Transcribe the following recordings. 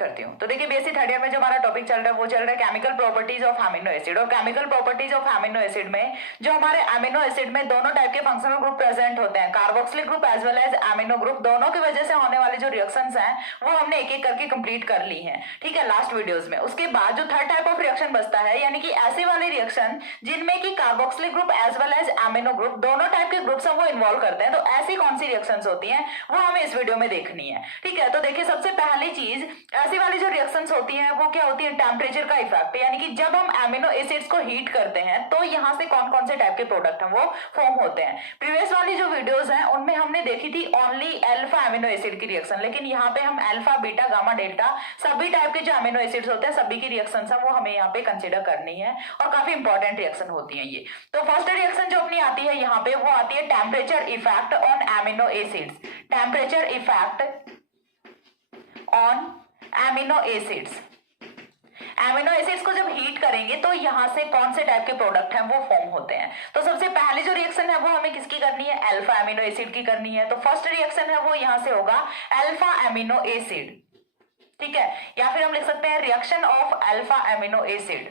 करती हूँ। तो देखिए बीएससी थर्ड ईयर में जो हमारा टॉपिक चल रहा है वो चल रहा है chemical properties of amino acid. और chemical properties of amino acid में जो हमारे अमीनो एसिड में दोनों टाइप के फंक्शनल ग्रुप प्रेजेंट होते हैं, carboxylic group as well as amino group, दोनों की वजह से होने वाले जो रिएक्शंस हैं वो हमने एक एक करके कंप्लीट कर ली हैं, ठीक है, लास्ट वीडियोस में। उसके बाद जो थर्ड टाइप ऑफ रिएक्शन बचता है, यानी कि ऐसे वाले रिएक्शन जिनमें कि carboxylic group as well as amino group दोनों टाइप के ग्रुप्स वो इन्वॉल्व करते हैं, तो ऐसी कौन सी रिएक्शंस होती हैं वो हमें इस वीडियो में देखनी है, ठीक है। तो देखिए सबसे पहली चीज, ऐसी वाली जो रिएक्शंस होती है वो क्या होती है, टेम्परेचर का इफेक्ट, यानी कि जब हम अमीनो एसिड्स को हीट करते हैं तो यहाँ से कौन कौन से टाइप के प्रोडक्ट हैं वो फॉर्म होते हैं। प्रीवियस वाली जो वीडियोस हैं उनमें हमने देखी थी ओनली अल्फा अमीनो एसिड की रिएक्शन, लेकिन यहाँ पे हम अल्फा, बीटा, गामा, डेल्टा सभी टाइप के जो अमीनो एसिड्स होते हैं सभी की रिएक्शन है वो हमें यहाँ पे कंसिडर करनी है, और काफी इंपॉर्टेंट रिएक्शन होती है ये। तो फर्स्ट रिएक्शन जो अपनी आती है यहाँ पे वो आती है temperature effect on amino acids. Temperature effect on amino acids. Amino acids को जब हीट करेंगे तो यहां से कौन से टाइप के प्रोडक्ट हैं वो फॉर्म होते हैं। तो सबसे पहले जो रिएक्शन है वो हमें किसकी करनी है, अल्फा अमीनो एसिड की करनी है। तो फर्स्ट रिएक्शन है वो यहां से होगा अल्फा अमीनो एसिड, ठीक है, या फिर हम लिख सकते हैं reaction of alpha amino acid,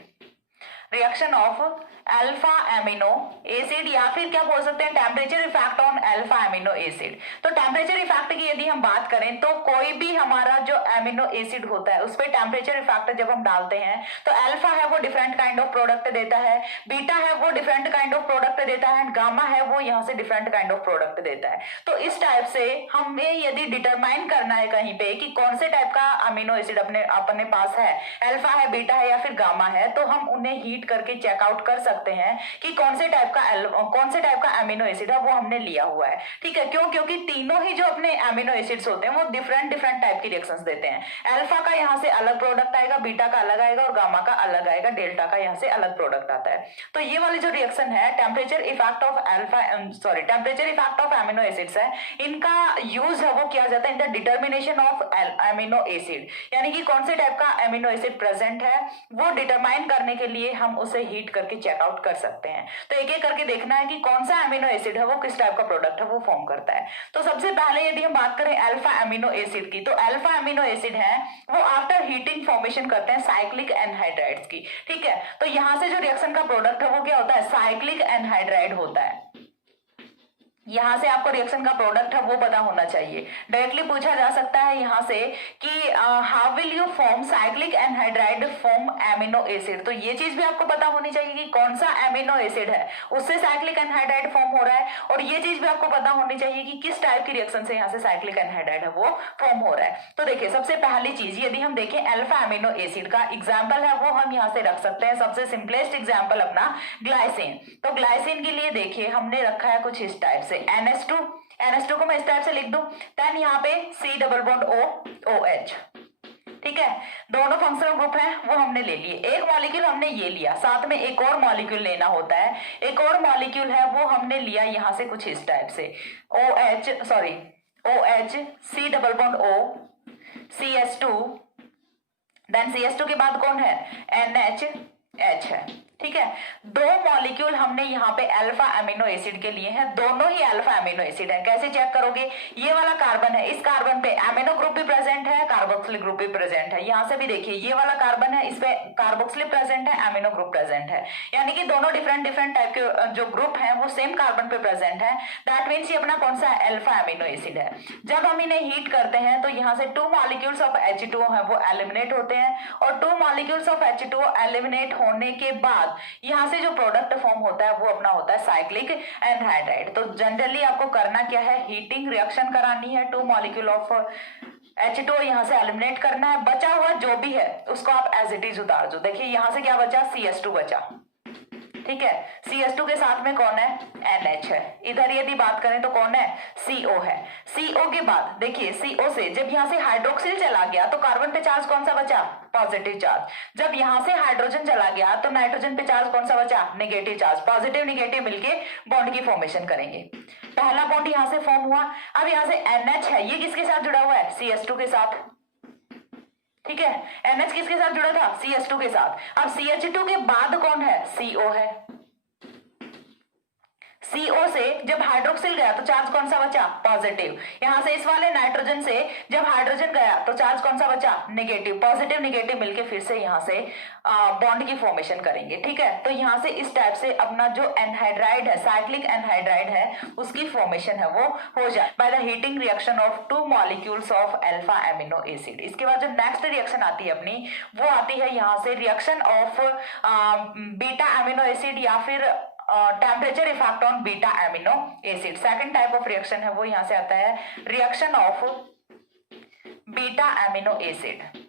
reaction of alpha amino acid, या फिर क्या बोल सकते हैं temperature effect on alpha amino acid. तो टेम्परेचर इफेक्ट की यदि हम बात करें तो कोई भी हमारा जो अमीनो एसिड होता है उस पर टेम्परेचर इफेक्ट जब हम डालते हैं तो अल्फा है वो डिफरेंट काइंड ऑफ प्रोडक्ट देता है, बीटा है वो डिफरेंट काइंड ऑफ प्रोडक्ट देता है, गामा है वो यहाँ से डिफरेंट काइंड ऑफ प्रोडक्ट देता है। तो इस टाइप से हमें यदि डिटरमाइन करना है कहीं पे कि कौन से टाइप का अमीनो एसिड अपने पास है, अल्फा है, बीटा है या फिर गामा है, तो हम उन्हें हीट करके चेकआउट कर सकते हैं कि कौन से टाइप का अमीनो एसिड है वो हमने लिया हुआ है, ठीक है। क्यों? क्योंकि तीनों ही जो अपने अमीनो एसिड्स होते हैं वो डिफरेंट टाइप की रिएक्शंस देते हैं। अल्फा का यहाँ से अलग प्रोडक्ट आएगा, बीटा का अलग आएगा और गामा का अलग आएगा, डेल्टा का यहाँ से अलग प्रोडक्ट आता है। तो ये वाली जो रिएक्शन है temperature effect of amino acids है, इनका यूज है वो किया जाता है in the determination of amino acid, यानी कि कौन से टाइप का अमीनो एसिड प्रेजेंट है वो डिटरमाइन करने के लिए हम उसे हीट करके चेकआउट कर सकते हैं। तो एक एक करके देखना है कि कौन सा अमीनो एसिड है वो किस टाइप का प्रोडक्ट है वो फॉर्म करता है। तो सबसे पहले यदि हम बात करें अल्फा अमीनो एसिड की, तो अल्फा अमीनो एसिड है वो आफ्टर हीटिंग फॉर्मेशन करते हैं साइक्लिक एनहाइड्राइड्स की, ठीक है। तो यहां से जो रिएक्शन का प्रोडक्ट है वो क्या होता है, साइक्लिक एनहाइड्राइड होता है। यहां से आपको रिएक्शन का प्रोडक्ट है वो पता होना चाहिए। डायरेक्टली पूछा जा सकता है यहां से कि how will you form cyclic anhydride form amino acid. तो ये चीज भी आपको पता होनी चाहिए कि कौन सा अमीनो एसिड है उससे साइक्लिक एनहाइड्राइड फॉर्म हो रहा है, और ये चीज भी आपको पता होनी चाहिए कि किस टाइप की रिएक्शन से यहाँ से साइक्लिक एनहाइड्राइड है वो फॉर्म हो रहा है। तो देखिए सबसे पहली चीज यदि हम देखें अल्फा अमीनो एसिड का एग्जाम्पल है वो हम यहाँ से रख सकते हैं, सबसे सिंपलेस्ट एग्जाम्पल अपना ग्लाइसिन। तो ग्लाइसिन के लिए देखिए हमने रखा है कुछ इस टाइप से NH2 को मैं इस टाइप से लिख दूं, देन यहाँ पे C double bond O OH, ठीक है। दोनों फंक्शनल ग्रुप हैं वो हमने ले लिए, एक मॉलिक्यूल हमने ये लिया, साथ में एक और मॉलिक्यूल लेना होता है, एक और मॉलिक्यूल है वो हमने लिया यहाँ से कुछ इस टाइप से OH C double bond O CH2, then CH2 के बाद कौन है, NH है, ठीक है। दो मॉलिक्यूल हमने यहाँ पे अल्फा अमीनो एसिड के लिए हैं, दोनों ही अल्फा अमीनो एसिड है। कैसे चेक करोगे, ये वाला कार्बन है, इस कार्बन पे अमीनो ग्रुप भी प्रेजेंट है, कार्बोक्सिलिक ग्रुप भी प्रेजेंट है। यहाँ से भी देखिए ये वाला कार्बन है, इस पे कार्बोक्सिलिक प्रेजेंट है, अमीनो ग्रुप प्रेजेंट है, यानी कि दोनों डिफरेंट टाइप के जो ग्रुप है वो सेम कार्बन पे प्रेजेंट है। दैट मीन्स ये अपना कौन सा अल्फा अमीनो एसिड है। जब हम इन्हें हीट करते हैं तो यहाँ से 2 मॉलिक्यूल्स ऑफ H2O है वो एलिमिनेट होते हैं, और 2 मॉलिक्यूल्स ऑफ H2O एलिमिनेट होने के बाद यहां से जो प्रोडक्ट फॉर्म होता है वो अपना होता है साइक्लिक एनहाइड्राइड। तो जनरली आपको करना क्या है, हीटिंग रिएक्शन करानी है, 2 मॉलिक्यूल ऑफ H2O यहां से एलिमिनेट करना है, बचा हुआ जो भी है उसको आप एज इट इज उतार दो। देखिए यहां से क्या बचा, CH2 बचा, ठीक है। CH2 के साथ में कौन है, NH है। इधर यदि बात करें तो कौन है, CO है। CO के बाद देखिए CO से जब यहाँ से हाइड्रोक्सिल चला गया तो कार्बन पे चार्ज कौन सा बचा, पॉजिटिव चार्ज। जब यहाँ से हाइड्रोजन चला गया तो नाइट्रोजन पे चार्ज कौन सा बचा, नेगेटिव चार्ज। पॉजिटिव नेगेटिव मिलके बॉन्ड की फॉर्मेशन करेंगे। पहला बॉन्ड यहाँ से फॉर्म हुआ। अब यहाँ से NH है, ये किसके साथ जुड़ा हुआ है, CH2 के साथ, ठीक है। NH किसके साथ जुड़ा था, CH2 के साथ। अब CH2 के बाद कौन है, CO है। CO से जब हाइड्रोक्सिल गया तो चार्ज कौन सा बचा, पॉजिटिव। यहां से इस वाले नाइट्रोजन से जब हाइड्रोजन गया तो चार्ज कौन सा बचा, नेगेटिव। पॉजिटिव नेगेटिव मिलके फिर से यहाँ से बॉन्ड की फॉर्मेशन करेंगे, ठीक है। तो यहाँ से इस टाइप से अपना जो एनहाइड्राइड है, साइक्लिक एनहाइड्राइड है, उसकी फॉर्मेशन है वो हो जाए by the heating reaction of 2 molecules of alpha amino acid. इसके बाद जो नेक्स्ट रिएक्शन आती है अपनी, वो आती है यहाँ से reaction of beta amino acid या फिर temperature effect on beta amino acid. Second type of reaction है वो यहाँ से आता है reaction of beta amino acid.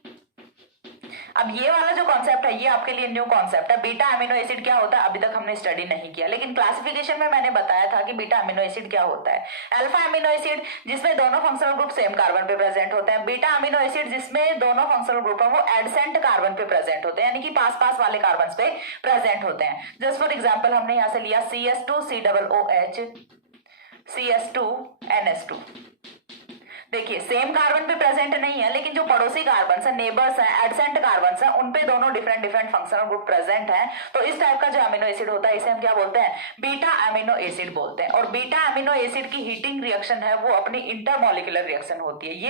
अब ये वाला जो कॉन्सेप्ट है ये आपके लिए न्यू कॉन्सेप्ट है। बीटा अमीनो एसिड क्या होता है अभी तक हमने स्टडी नहीं किया, लेकिन क्लासिफिकेशन में मैंने बताया था कि बीटा अमीनो एसिड क्या होता है। अल्फा अमीनो एसिड जिसमें दोनों फंक्शनल ग्रुप सेम कार्बन पे प्रेजेंट होते हैं, बीटा अमीनो एसिड जिसमें दोनों फंक्शनल ग्रुप है वो एडसेंट कार्बन पे प्रेजेंट होते हैं, यानी कि पास पास वाले कार्बन पे प्रेजेंट होते हैं। जस्ट फॉर एग्जाम्पल हमने यहां से लिया CS2 COOH CS2 NS2। देखिए सेम कार्बन पे प्रेजेंट नहीं है, लेकिन जो पड़ोसी कार्बन है, नेबर्स हैं, एडसेंट कार्बन है, उन पे दोनों different different functional group present हैं। तो इस टाइप का जो अमीनो एसिड होता है इसे हम क्या बोलते हैं, बीटा अमीनो एसिड बोलते हैं। और बीटा अमीनो एसिड की हीटिंग रिएक्शन है वो अपनी इंटरमॉलिक्यूलर रिएक्शन होती है। ये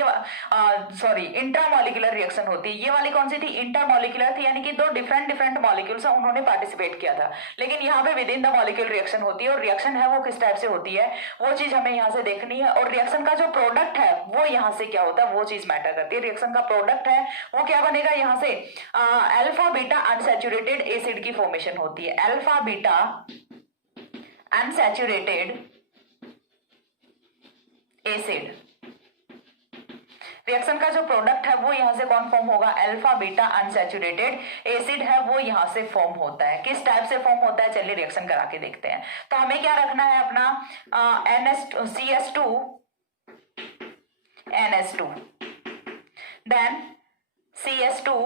इंट्रामॉलिक्यूलर रिएक्शन होती है। ये वाली कौन सी थी, इंटरमॉलिक्यूलर थी, यानी कि दो डिफरेंट डिफरेंट मॉलिक्यूल्स हैं उन्होंने पार्टिसिपेट किया था। लेकिन यहाँ पे with in the molecule reaction होती है, और रिएक्शन है वो किस टाइप से होती है वो चीज हमें यहाँ से देखनी है। और रिएक्शन का जो प्रोडक्ट है वो यहाँ से क्या होता है वो चीज मैटर करती है। रिएक्शन का प्रोडक्ट है वो क्या बनेगा, यहाँ से अल्फा बीटा अनसैचुरेटेड एसिड की फॉर्मेशन होती है। Alpha beta unsaturated acid reaction का जो प्रोडक्ट है वो यहां से कौन फॉर्म होगा, अल्फा बीटा अनसैचुरेटेड एसिड है वो यहां से फॉर्म होता है। किस टाइप से फॉर्म होता है चलिए रिएक्शन करा के देखते हैं। तो हमें क्या रखना है अपना CS2 NS2 then CS2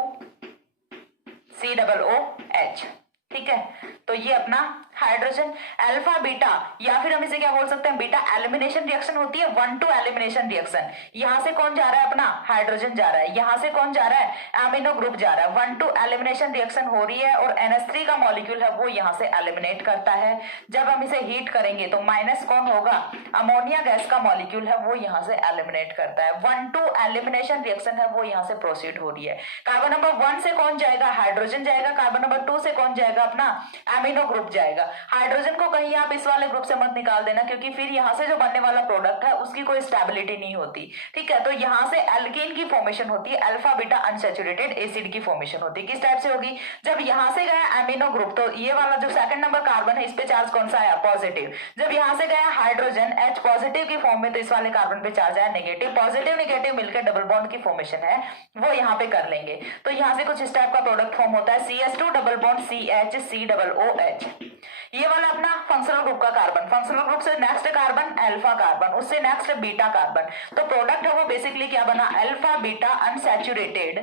COOH, ठीक है। तो ये अपना हाइड्रोजन अल्फा बीटा, या फिर हम इसे क्या बोल सकते हैं, बीटा एलिमिनेशन रिएक्शन होती है, 1-2 एलिमिनेशन रिएक्शन। यहां से कौन जा रहा है अपना हाइड्रोजन जा रहा है, यहां से कौन जा रहा है एमिनो ग्रुप जा रहा है। 1-2 एलिमिनेशन रिएक्शन हो रही है और NH3 का मॉलिक्यूल है वो यहां से एलिमिनेट करता है। जब हम इसे हीट करेंगे तो माइनस कौन होगा, अमोनिया गैस का मॉलिक्यूल है वो यहां से एलिमिनेट करता है। 1-2 एलिमिनेशन रिएक्शन है वो यहां से प्रोसीड हो रही है। कार्बन नंबर 1 से कौन जाएगा, हाइड्रोजन जाएगा। कार्बन नंबर 2 से कौन जाएगा, अपना एमिनो ग्रुप जाएगा। हाइड्रोजन को कहीं आप इस वाले ग्रुप से मत निकाल देना, क्योंकि फिर यहां से जो बनने वाला प्रोडक्ट है उसकी कोई स्टेबिलिटी नहीं होती, ठीक है। तो यहां से एल्केन की फॉर्मेशन होती है, अल्फा बीटा अनसैचुरेटेड एसिड की फॉर्मेशन होती है। किस टाइप से होगी, जब यहां से गया एमिनो ग्रुप तो ये वाला जो सेकंड नंबर कार्बन है इस पे चार्ज कौन सा आया, पॉजिटिव। जब यहां से गया हाइड्रोजन H पॉजिटिव की फॉर्म में तो इस वाले कार्बन पे चार्ज आया नेगेटिव। पॉजिटिव नेगेटिव मिलकर डबल बॉन्ड की फॉर्मेशन है वो यहाँ पे कर लेंगे। तो यहां से कुछ इस टाइप का प्रोडक्ट फॉर्म होता है, CS2 double bond CH COOH। ये वाला अपना फंक्शनल ग्रुप का कार्बन, फंक्शनल ग्रुप से नेक्स्ट कार्बन अल्फा कार्बन, उससे नेक्स्ट बीटा कार्बन। तो प्रोडक्ट है वो बेसिकली क्या बना, alpha beta unsaturated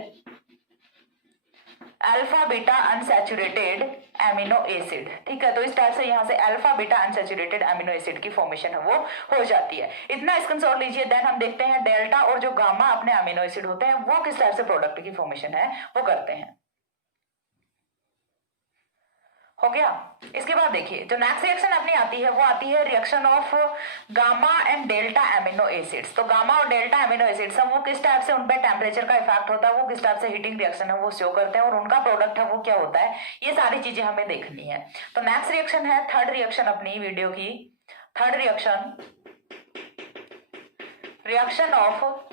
amino acid, ठीक है। तो इस टाइप से यहां से alpha beta unsaturated amino acid की फॉर्मेशन है वो हो जाती है। इतना स्क्रीनशॉट लीजिए। देन हम देखते हैं डेल्टा और जो गामा अपने एमिनो एसिड होते हैं वो किस टाइप से प्रोडक्ट की फॉर्मेशन है वो करते हैं। हो गया। इसके बाद देखिए जो नेक्स्ट रिएक्शन अपनी आती है वो आती है reaction of gamma and delta amino acids. तो गामा और डेल्टा एमिनो एसिड्स वो किस टाइप से उन पे टेम्परेचर का इफेक्ट होता है, वो किस टाइप से हीटिंग रिएक्शन है वो शो करते हैं, और उनका प्रोडक्ट है वो क्या होता है, ये सारी चीजें हमें देखनी है। तो नेक्स्ट रिएक्शन है थर्ड रिएक्शन अपनी वीडियो की, third reaction of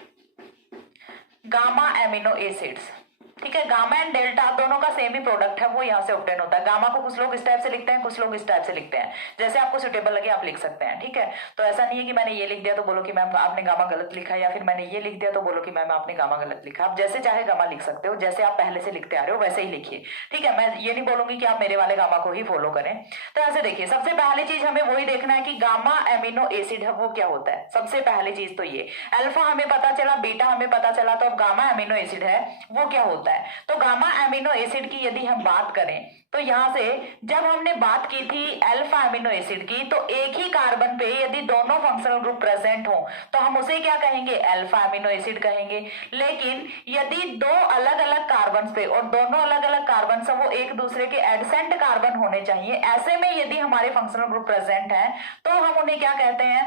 gamma amino acids, ठीक है। गामा एंड डेल्टा दोनों का सेम ही प्रोडक्ट है वो यहाँ से ऑब्टेन होता है। गामा को कुछ लोग इस टाइप से लिखते हैं, कुछ लोग इस टाइप से लिखते हैं, जैसे आपको सुटेबल लगे आप लिख सकते हैं, ठीक है। तो ऐसा नहीं है कि मैंने ये लिख दिया तो बोलो कि मैम आपने गामा गलत लिखा, या फिर मैंने ये लिख दिया तो बोलो कि मैम आपने गामा गलत लिखा। आप जैसे चाहे गामा लिख सकते हो, जैसे आप पहले से लिखते आ रहे हो वैसे ही लिखिए, ठीक है। मैं ये नहीं बोलूंगी कि आप मेरे वाले गामा को ही फॉलो करें। तो ऐसे देखिए, सबसे पहली चीज हमें वही देखना है कि गामा एमिनो एसिड है वो क्या होता है। सबसे पहली चीज तो ये, अल्फा हमें पता चला, बीटा हमें पता चला, तो अब गामा एमिनो एसिड है वो क्या होता है। होता है। तो गामा एमिनो एसिड की यदि हम बात करें तो यहां से जब हमने बात की थी अल्फा एमिनो एसिड की, तो एक ही कार्बन पे यदि दोनों फंक्शनल ग्रुप प्रेजेंट हो तो हम उसे क्या कहेंगे, अल्फा एमिनो एसिड कहेंगे। लेकिन यदि दो अलग अलग कार्बन पे और दोनों अलग अलग कार्बन से वो एक दूसरे के एडसेंट कार्बन होने चाहिए, ऐसे में यदि हमारे फंक्शनल ग्रुप प्रेजेंट है तो हम उन्हें क्या कहते हैं,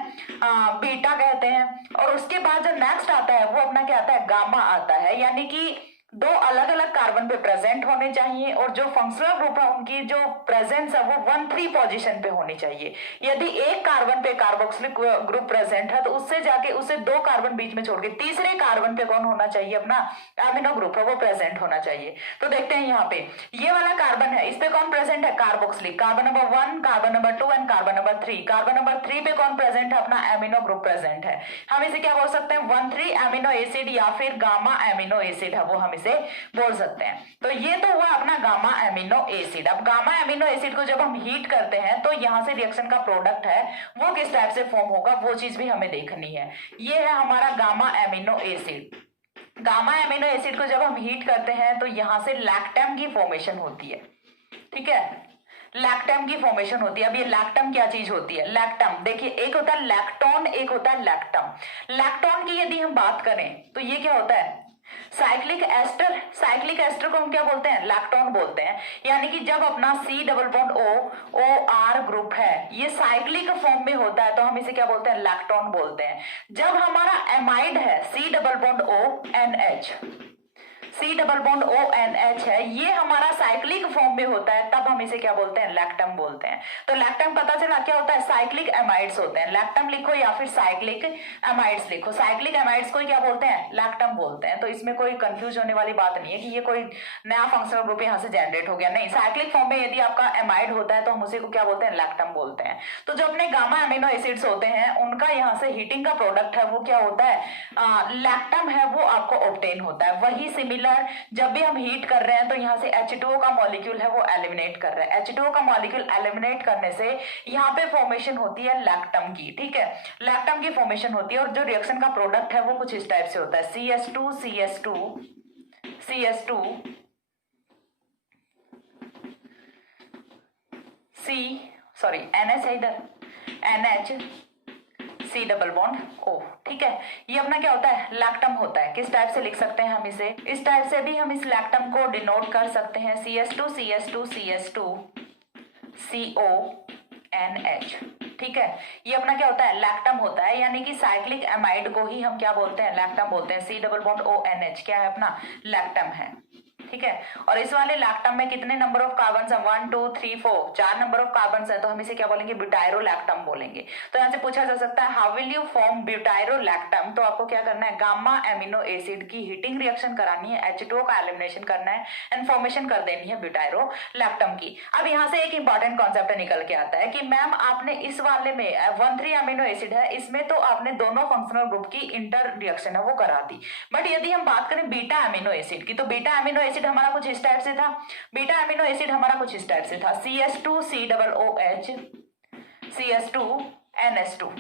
बीटा कहते हैं। और उसके बाद जो नेक्स्ट आता है वो अपना क्या आता है, गामा आता है। यानी कि दो अलग अलग कार्बन पे प्रेजेंट होने चाहिए और जो फंक्शनल ग्रुप है उनकी जो प्रेजेंस है वो 1,3 पोजीशन पे होनी चाहिए। यदि एक कार्बन पे कार्बोक्सिलिक ग्रुप प्रेजेंट है तो उससे जाके उसे दो कार्बन बीच में छोड़ के तीसरे कार्बन पे कौन होना चाहिए, अपना एमिनो ग्रुप है वो प्रेजेंट होना चाहिए। तो देखते हैं यहाँ पे ये वाला कार्बन है, इस पे कौन प्रेजेंट है, carboxylic, carbon number 1, carbon number 2 and carbon number 3। Carbon number 3 पे कौन प्रेजेंट है, अपना एमिनो ग्रुप प्रेजेंट है। हम इसे क्या बोल सकते हैं, 1,3 एमिनो एसिड या फिर गामा एमिनो एसिड है वो हम इसे बोल सकते हैं। तो ये तो हुआ अपना गामा एमिनो एसिड। अब गामा एमिनो एसिड को जब हम हीट करते हैं तो यहां से रिएक्शन का प्रोडक्ट है वो किस टाइप से फॉर्म होगा वो चीज भी हमें देखनी है। ये है हमारा gamma amino acid. Gamma amino acid को जब हम हीट करते हैं तो यहां से लैक्टम की फॉर्मेशन होती है। ठीक है, लैक्टम की फॉर्मेशन होती है। अब ये लैक्टम क्या चीज होती है, लैक्टम देखिए एक होता है लैक्टोन, एक होता है लैक्टम। लैक्टोन की यदि हम बात करें तो ये क्या होता है, साइक्लिक एस्टर। साइक्लिक एस्टर को हम क्या बोलते हैं, लैक्टोन बोलते हैं। यानी कि जब अपना C double bond O R group है ये साइक्लिक फॉर्म में होता है तो हम इसे क्या बोलते हैं, लैक्टोन बोलते हैं। जब हमारा एमाइड है C double bond ONH, C double bond ONH है, ये हमारा साइक्लिक फॉर्म में होता है तब हम इसे क्या बोलते हैं, लैक्टम बोलते हैं। तो लैक्टम पता चला क्या होता है, साइक्लिक एमाइड्स होते हैं। लैक्टम लिखो या फिर साइक्लिक एमाइड्स लिखो। साइक्लिक एमाइड्स को क्या बोलते हैं, लैक्टम बोलते हैं। तो इसमें कोई कंफ्यूज होने वाली बात नहीं है कि ये कोई नया फंक्शनल ग्रुप यहाँ से जनरेट हो गया, नहीं। साइक्लिक फॉर्म में यदि आपका एमाइड होता है तो हम उसे को क्या बोलते हैं, लैक्टम बोलते हैं। तो जो अपने गामा एमिनो एसिड्स होते हैं उनका यहाँ से हीटिंग का प्रोडक्ट है वो क्या होता है, लैक्टम है वो आपको ऑब्टेन होता है। वही सिमिलर जब भी हम हीट कर रहे हैं तो यहाँ से H2O का मॉलिक्यूल है वो एलिमिनेट कर रहा है। H2O का मॉलिक्यूल एलिमिनेट करने से यहाँ पे फॉर्मेशन होती है लैक्टम की। ठीक है, लैक्टम की फॉर्मेशन होती है और जो रिएक्शन का प्रोडक्ट है वो कुछ इस टाइप से होता है, CH2 CH2 CH2 NH है इधर, NH C double bond O। ठीक है, ये अपना क्या होता है, लैक्टम होता है। किस टाइप से लिख सकते हैं हम इसे, इस टाइप से भी हम इस लैक्टम को डिनोट कर सकते हैं, CH2 CH2 CH2 CONH। ठीक है, ये अपना क्या होता है, लैक्टम होता है। यानी कि साइक्लिक एमाइड को ही हम क्या बोलते हैं, लैक्टम बोलते हैं। C डबल बॉन्ड ONH क्या है, अपना लैक्टम है। ठीक है, और इस वाले लैक्टम में कितने नंबर ऑफ कार्बन है, 1 2 3 4, 4 नंबर ऑफ कार्बन है। तो हम इसे क्या बोलेंगे, ब्यूटायरोलैक्टम बोलेंगे। तो यहाँ से पूछा जा सकता है हाउ विल यू फॉर्म ब्यूटायरोलैक्टम। तो आपको क्या करना है, गामा एमिनो एसिड की हीटिंग रिएक्शन करानी है, H2O का एलिमिनेशन करना है एंड फॉर्मेशन कर देनी है ब्यूटायरोलैक्टम की। अब यहाँ से एक इंपॉर्टेंट कॉन्सेप्ट निकल के आता है कि मैम आपने इस वाले में 1,3 एमिनो एसिड है, इसमें तो आपने दोनों फंक्शनल ग्रुप की इंटर रिएक्शन है वो करा दी। बट यदि हम बात करें बीटा एमिनो एसिड की, तो बीटा एमिनो एसिड हमारा कुछ इस टाइप से था। बीटा एमिनो एसिड हमारा कुछ इस टाइप से था, CH2 C double OH CH2 NH2।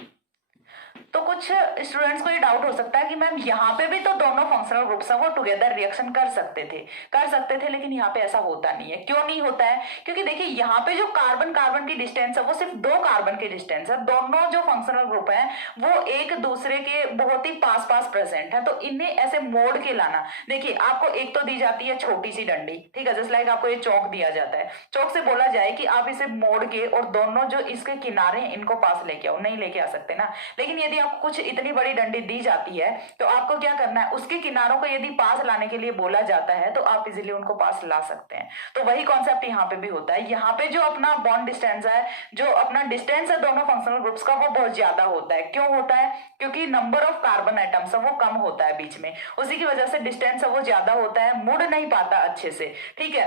तो कुछ स्टूडेंट्स को ये डाउट हो सकता है कि मैम यहाँ पे भी तो दोनों फंक्शनल ग्रुप्स हैं वो टुगेदर रिएक्शन कर सकते थे, लेकिन यहाँ पे ऐसा होता नहीं है। क्यों नहीं होता है, क्योंकि देखिए यहाँ पे जो कार्बन कार्बन की डिस्टेंस है वो सिर्फ 2 कार्बन की डिस्टेंस है। दोनों जो फंक्शनल ग्रुप है वो एक दूसरे के बहुत ही पास पास प्रेजेंट है। तो इन्हें ऐसे मोड़ के लाना, देखिए आपको एक तो दी जाती है छोटी सी डंडी, ठीक है, जस्ट लाइक आपको ये चौक दिया जाता है। चौक से बोला जाए कि आप इसे मोड़ के और दोनों जो इसके किनारे हैं इनको पास लेके आओ, नहीं लेके आ सकते ना। लेकिन यदि आपको कुछ इतनी बड़ी डंडी दी जाती है तो आपको क्या करना है, उसके किनारों को यदि पास लाने के लिए बोला जाता है तो आप इजीली उनको पास ला सकते हैं। तो वही कॉन्सेप्ट यहाँ पे भी होता है। यहाँ पे जो अपना बॉन्ड डिस्टेंस है, जो अपना डिस्टेंस है दोनों फंक्शनल ग्रुप्स का, वो बहुत ज्यादा होता है। क्यों होता है, क्योंकि नंबर ऑफ कार्बन एटम्स है वो कम होता है बीच में, उसी की वजह से डिस्टेंस है वो ज्यादा होता है, मुड़ नहीं पाता अच्छे से। ठीक है,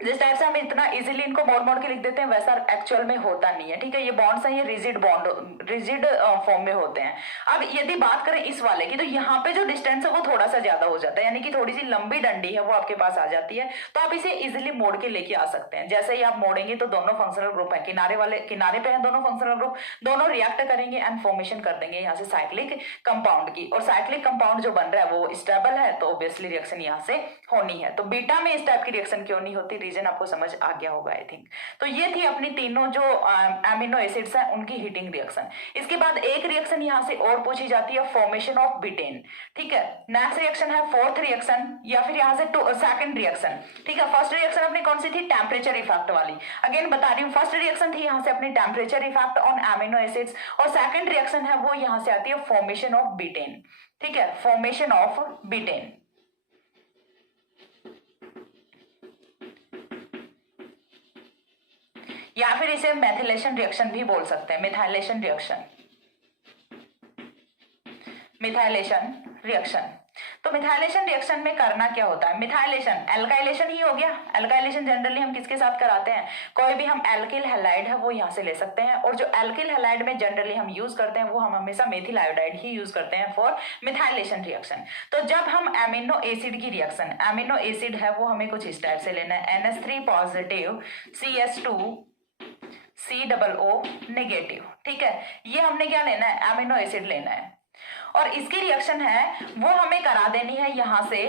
जिस टाइप से हम इतना इजीली इनको मोड़ मोड़ के लिख देते हैं वैसा एक्चुअल में होता नहीं है, ठीक है। ये बॉन्ड्स हैं, ये रिजिड बॉन्ड, रिजिड फॉर्म में होते हैं। अब यदि बात करें इस वाले की, तो यहाँ पे जो डिस्टेंस है वो थोड़ा सा ज्यादा हो जाता है, यानी कि थोड़ी सी लंबी डंडी है वो आपके पास आ जाती है। तो आप इसे इजिली मोड़ के लेके आ सकते हैं। जैसे ही आप मोड़ेंगे तो दोनों फंक्शनल ग्रुप है, किनारे वाले किनारे पे है दोनों फंक्शनल ग्रुप, दोनों रिएक्ट करेंगे एंड फॉर्मेशन कर देंगे यहाँ से साइक्लिक कंपाउंड की। और साइक्लिक कंपाउंड जो बन रहा है वो स्टेबल है, तो ऑब्वियसली रिएक्शन यहाँ से होनी है। तो बीटा में इस टाइप की रिएक्शन क्यों नहीं होती, रीजन आपको समझ आ गया होगा आई थिंक। तो ये थी अपनी तीनों जो एमिनो एसिड्स हैं उनकी हीटिंग रिएक्शन। इसके बाद एक रिएक्शन यहाँ से और पूछी जाती है, फॉर्मेशन ऑफ बीटेन, ठीक है। नेक्स्ट रिएक्शन है फोर्थ रिएक्शन, या फिर यहाँ से सेकंड रिएक्शन, ठीक है। फर्स्ट रिएक्शन अपनी कौन सी थी, टेम्परेचर इफेक्ट वाली। अगेन बता रही हूँ, फर्स्ट रिएक्शन थी यहाँ से अपनी temperature effect on amino acids, और सेकंड रिएक्शन है वो यहाँ से आती है फॉर्मेशन ऑफ बीटेन, ठीक है, फॉर्मेशन ऑफ बीटेन। या फिर इसे मेथिलेशन रिएक्शन भी बोल सकते हैं, मिथाइलेशन रिएक्शन, मिथाइलेशन रिएक्शन। तो मिथाइलेशन रिएक्शन में करना क्या होता है, मिथाइलेशन एल्काइलेशन ही हो गया। एल्काइलेशन जनरली हम किसके साथ कराते हैं, कोई भी हम एल्किल हैलाइड है वो यहाँ से ले सकते हैं, और जो एल्किल हैलाइड में जनरली हम यूज करते हैं वो हम हमेशा मेथिल आयोडाइड ही यूज करते हैं फॉर मिथाइलेशन रिएक्शन। तो जब हम एमिनो एसिड की रिएक्शन, एमिनो एसिड है वो हमें कुछ इस टाइप से लेना है, NH3 positive CH2 COO negative, ठीक है। ये हमने क्या लेना है, एमिनो एसिड लेना है, और इसकी रिएक्शन है वो हमें करा देनी है यहाँ से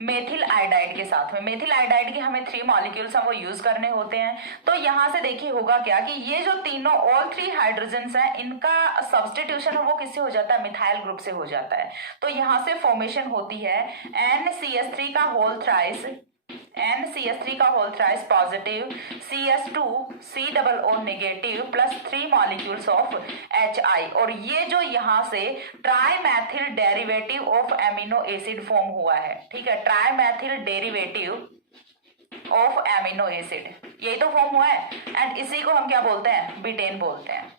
मेथिल आयोडाइड के साथ में। मेथिल आयोडाइड के हमें 3 मॉलिक्यूल्स हैं वो यूज करने होते हैं। तो यहाँ से देखिए होगा क्या कि ये जो तीनों ऑल 3 हाइड्रोजन्स हैं इनका सब्स्टिट्यूशन है वो किससे हो जाता है, मिथाइल ग्रुप से हो जाता है। तो यहाँ से फॉर्मेशन होती है NCH3 का होल थ्राइस, NCH3 का whole thrice positive, CH2 COO negative plus 3 molecules of HI, और ये जो यहाँ से trimethyl derivative of amino acid form हुआ है, ठीक है, trimethyl derivative of amino acid, यही तो फॉर्म हुआ है, एंड इसी को हम क्या बोलते हैं, बीटेन बोलते हैं।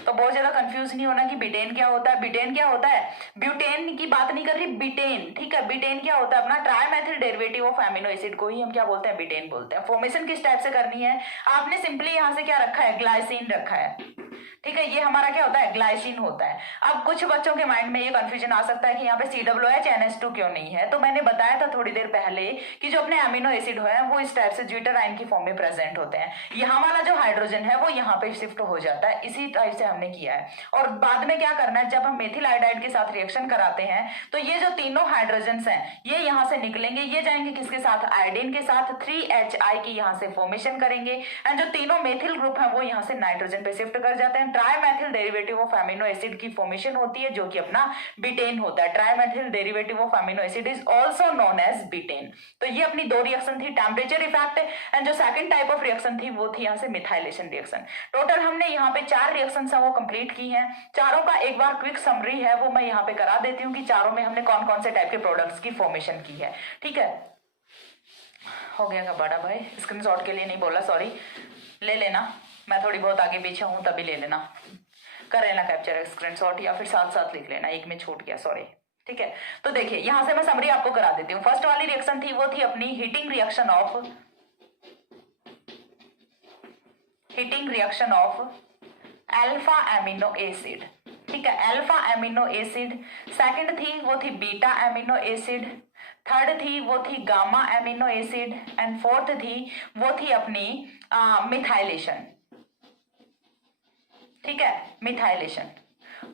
तो बहुत ज्यादा कंफ्यूज नहीं होना कि बीटेन क्या होता है। बीटेन क्या होता है, ब्यूटेन की बात नहीं कर रही, बीटेन, ठीक है। बीटेन क्या होता है, अपना ट्राइमेथिल डेरिवेटिव ऑफ एमिनो एसिड को ही हम क्या बोलते हैं, बीटेन बोलते हैं। फॉर्मेशन किस टाइप से करनी है, आपने सिंपली यहाँ से क्या रखा है, ग्लाइसिन रखा है, ठीक है। ये हमारा क्या होता है, ग्लाइसिन होता है। अब कुछ बच्चों के माइंड में ये कंफ्यूजन आ सकता है कि यहाँ पे COOH NH2 क्यों नहीं है। तो मैंने बताया था थोड़ी देर पहले कि जो अपने एमिनो एसिड है वो इस टाइप से ज्यूटराइन की फॉर्म में प्रेजेंट होते हैं। यहाँ वाला जो हाइड्रोजन है वो यहाँ पे शिफ्ट हो जाता है, इसी टाइप से हमने किया है। और बाद में क्या करना है, जब हम मेथिल आयोडाइड के साथ रिएक्शन कराते हैं तो ये जो तीनों हाइड्रोजन हैं ये यहाँ से निकलेंगे, ये जाएंगे किसके साथ, आयोडीन के साथ, 3HI की यहाँ से फॉर्मेशन करेंगे, एंड जो तीनों मेथिल ग्रुप है वो यहाँ से नाइट्रोजन पे शिफ्ट कर जाते हैं। Trimethyl derivative of amino acid की फॉर्मेशन होती है जो कि अपना बीटेन होता है। Trimethyl derivative of amino acid is also known as betaine. तो ये अपनी 2 रिएक्शन थी, टेम्परेचर इफेक्ट, एंड जो सेकंड टाइप ऑफ रिएक्शन थी वो थी यहाँ से मिथाइलेशन रिएक्शन। टोटल हमने यहाँ पे 4 रिएक्शन है वो कंप्लीट की हैं। चारों का एक बार क्विक समरी है वो मैं यहाँ पे करा देती हूँ कि चारों में हमने कौन कौन से टाइप के प्रोडक्ट्स की फॉर्मेशन की है, ठीक है। हो गया का बड़ा भाई, स्क्रीनशॉट के लिए नहीं बोला, सॉरी, ले लेना, मैं थोड़ी बहुत आगे पीछे हूं तभी ले लेना, कर लेना कैप्चर स्क्रीनशॉट, या फिर साथ साथ लिख लेना, एक में छूट गया, सॉरी, ठीक है। तो देखिए यहां से मैं समरी आपको करा देती हूँ। फर्स्ट वाली रिएक्शन थी वो थी अपनी heating reaction of alpha amino acid, ठीक है, अल्फा एमिनो एसिड। सेकंड थी वो थी बीटा एमिनो एसिड, थर्ड थी वो थी gamma amino acid, and fourth थी वो थी अपनी मिथाइलेशन, ठीक है, मिथाइलेशन।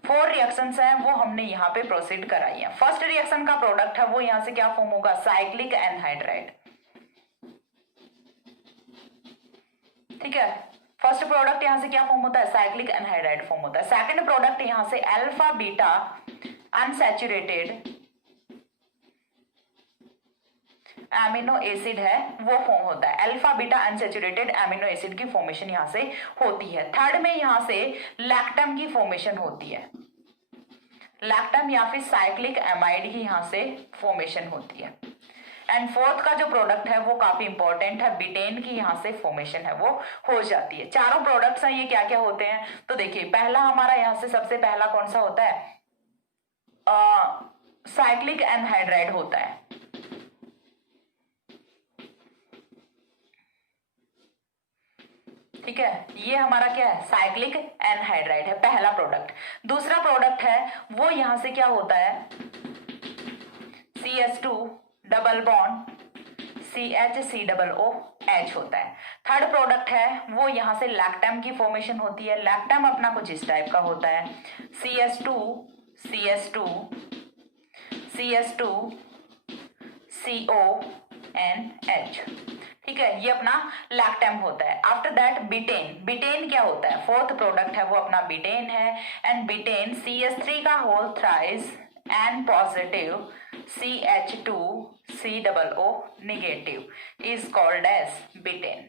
4 रिएक्शंस हैं वो हमने यहाँ पे प्रोसीड कराई है। फर्स्ट रिएक्शन का प्रोडक्ट है वो यहाँ से क्या फॉर्म होगा, साइक्लिक एनहाइड्राइड, ठीक है। फर्स्ट प्रोडक्ट यहां से क्या फॉर्म होता है, साइक्लिक एनहाइड्राइड फॉर्म होता है। सेकंड प्रोडक्ट यहां से alpha beta unsaturated amino acid है वो फॉर्म होता है। Alpha beta unsaturated amino acid की फॉर्मेशन यहां से होती है। थर्ड में यहां से लैक्टम की फॉर्मेशन होती है, लैक्टम या फिर साइक्लिक एमाइड की यहां से फॉर्मेशन होती है। एंड फोर्थ का जो प्रोडक्ट है वो काफी इंपॉर्टेंट है, बीटेन की यहाँ से फॉर्मेशन है वो हो जाती है। चारों प्रोडक्ट्स हैं ये क्या क्या होते हैं, तो देखिए पहला हमारा यहाँ से सबसे पहला कौन सा होता है, साइक्लिक एनहाइड्राइड होता है, ठीक है, ये हमारा क्या है, साइक्लिक एनहाइड्राइड है, पहला प्रोडक्ट। दूसरा प्रोडक्ट है वो यहां से क्या होता है, CH2 डबल बॉन्ड CH3OH होता है। थर्ड प्रोडक्ट है वो यहां से लैक्टम की फॉर्मेशन होती है। लैक्टम अपना कुछ इस टाइप का होता है, CH2 CONH। ठीक है, ये अपना लैक्टम होता है। आफ्टर दैट बिटेन, बिटेन क्या होता है, फोर्थ प्रोडक्ट है वो अपना बिटेन है। एंड बिटेन CH3 का whole thrice N positive CH2COO negative is called as betaine.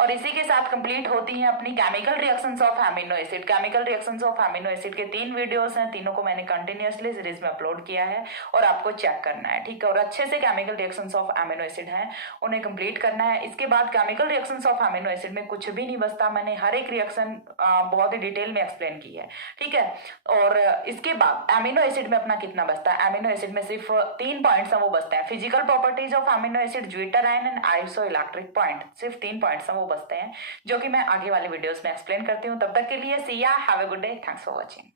और इसी के साथ कंप्लीट होती हैं अपनी chemical reactions of amino acid. Chemical reactions of amino acid के 3 वीडियोस हैं, तीनों को मैंने कंटिन्यूअसली सीरीज में अपलोड किया है और आपको चेक करना है। ठीक है, और अच्छे से chemical reactions of amino acid हैं, उन्हें कंप्लीट करना है। इसके बाद chemical reactions of amino acid में कुछ भी नहीं बचता, मैंने हर एक रिएक्शन बहुत ही डिटेल में एक्सप्लेन की है। ठीक है, और इसके बाद एमिनो एसिड में अपना कितना बचता है, एमिनो एसिड में सिर्फ 3 पॉइंट्स हैं वो बचते हैं, physical properties of amino acid, zwitter-ion and iso electric point, सिर्फ 3 पॉइंट्स हैं वो बचते हैं, जो कि मैं आगे वाले वीडियोस में एक्सप्लेन करती हूँ। तब तक के लिए सी या, have a good day, thanks for watching.